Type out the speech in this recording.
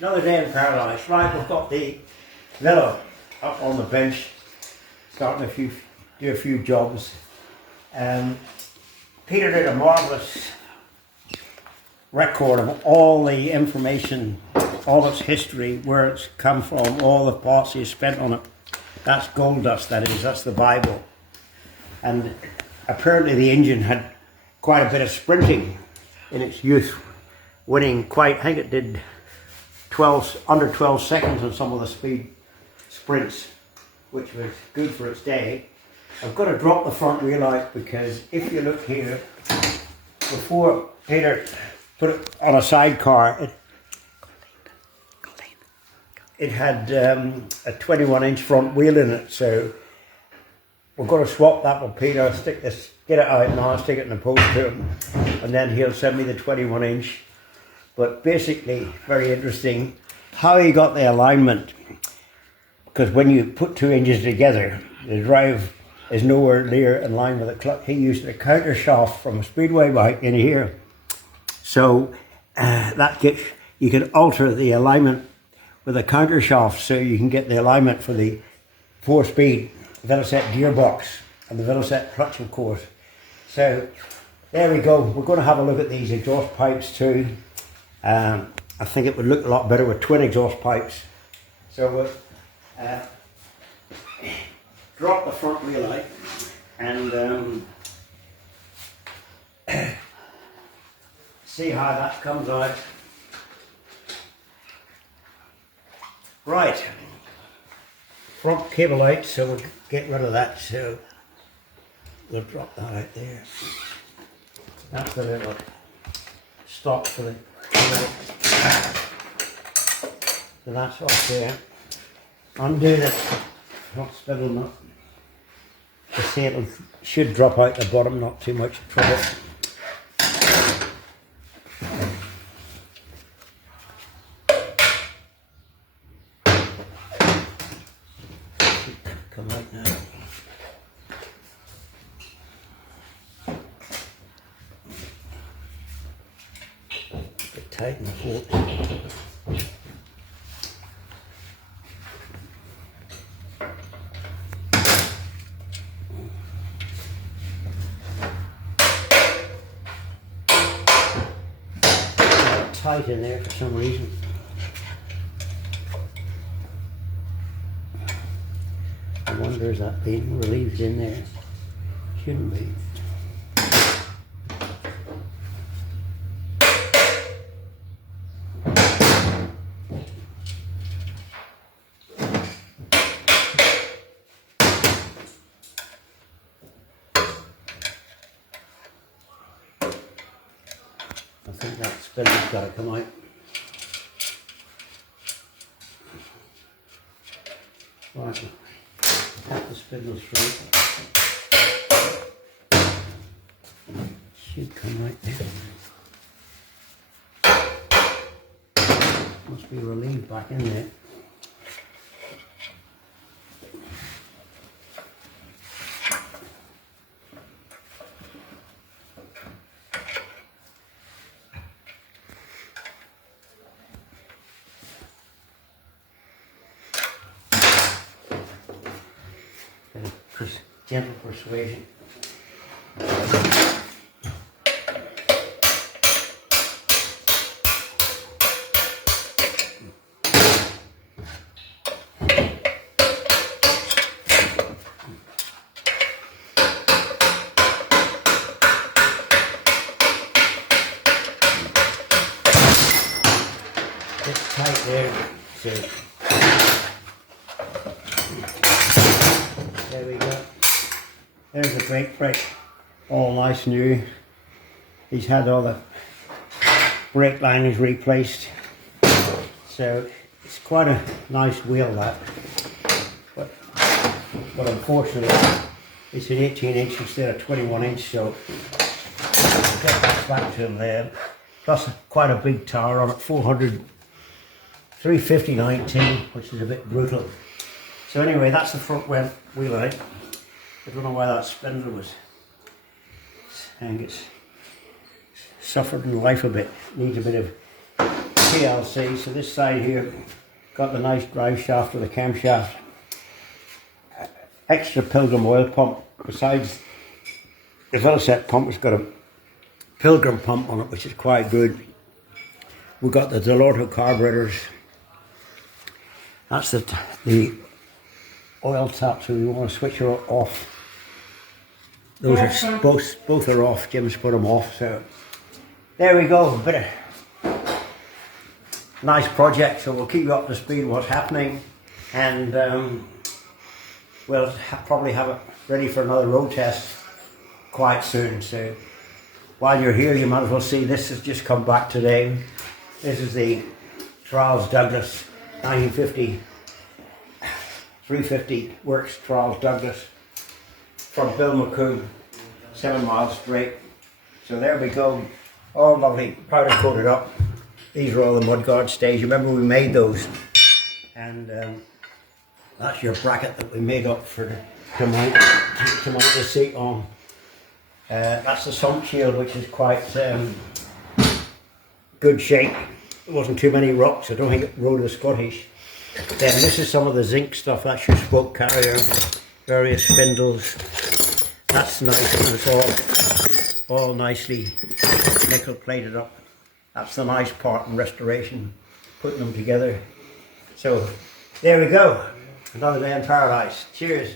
Another day in paradise. Right, we've got the Velo up on the bench, starting to do a few jobs. Peter did a marvellous record of all the information, all its history, where it's come from, all the parts he's spent on it. That's gold dust, that is, that's the Bible. And apparently the engine had quite a bit of sprinting in its youth, winning quite, I think it did under 12 seconds on some of the speed sprints, which was good for its day. I've got to drop the front wheel out because if you look here, before Peter put it on a sidecar, it had a 21-inch front wheel in it, so we're going to swap that with Peter. I'll get it out now, I'll stick it in the post to him, and then he'll send me the 21-inch. But basically, very interesting how he got the alignment, because when you put two engines together, the drive is nowhere near in line with the clutch. He used a counter shaft from a speedway bike in here, so you can alter the alignment with a counter shaft, so you can get the alignment for the 4-speed Velocette gearbox and the Velocette clutch, of course. So there we go. We're going to have a look at these exhaust pipes too. I think it would look a lot better with twin exhaust pipes. So we'll drop the front wheel out and see how that comes out. Right, front cable out, so we'll get rid of that, so we'll drop that out there. That's the little stop for the so that's off there. Undo the front spindle nut. The saddle should drop out the bottom, not too much trouble. Come out now. Bit tight in the fork. Tight in there for some reason. I wonder, is that being relieved in there? Shouldn't be. I think that spindle's got to come out. Right, tap the spindle straight. Should come right there. Must be relieved back in there. Gentle persuasion. It's tight there, so there we go. There's the brake, all nice new. He's had all the brake linings replaced, so it's quite a nice wheel, that. But unfortunately, it's an 18-inch instead of 21-inch, so I'll get that back to him there. Plus quite a big tower on it, 350/19, which is a bit brutal. So anyway, that's the front wheel out. I don't know why that spindle was, I think it's suffered in life a bit, needs a bit of PLC. So this side here got the nice drive shaft with the camshaft. Extra Pilgrim oil pump. Besides the Velocette pump, it's got a Pilgrim pump on it, which is quite good. We've got the Delorto carburetors. That's the oil tap, so we want to switch her off. Those are both are off. Jim's put them off. So there we go. A bit of nice project. So we'll keep you up to speed with what's happening, and we'll probably have it ready for another road test quite soon. So while you're here, you might as well see this has just come back today. This is the Charles Douglas 1950 350 Works Charles Douglas from Bill McCoon, 7 miles straight. So there we go, all lovely powder coated up. These are all the mudguard stays. You remember we made those, and that's your bracket that we made up for to mount the seat on. That's the sump shield, which is quite good shape. There wasn't too many rocks. I don't think it rode the Scottish. Then this is some of the zinc stuff. That's your spoke carrier, various spindles. That's nice, and it's all nicely nickel plated up. That's the nice part in restoration, putting them together. So there we go, another day in paradise. Cheers.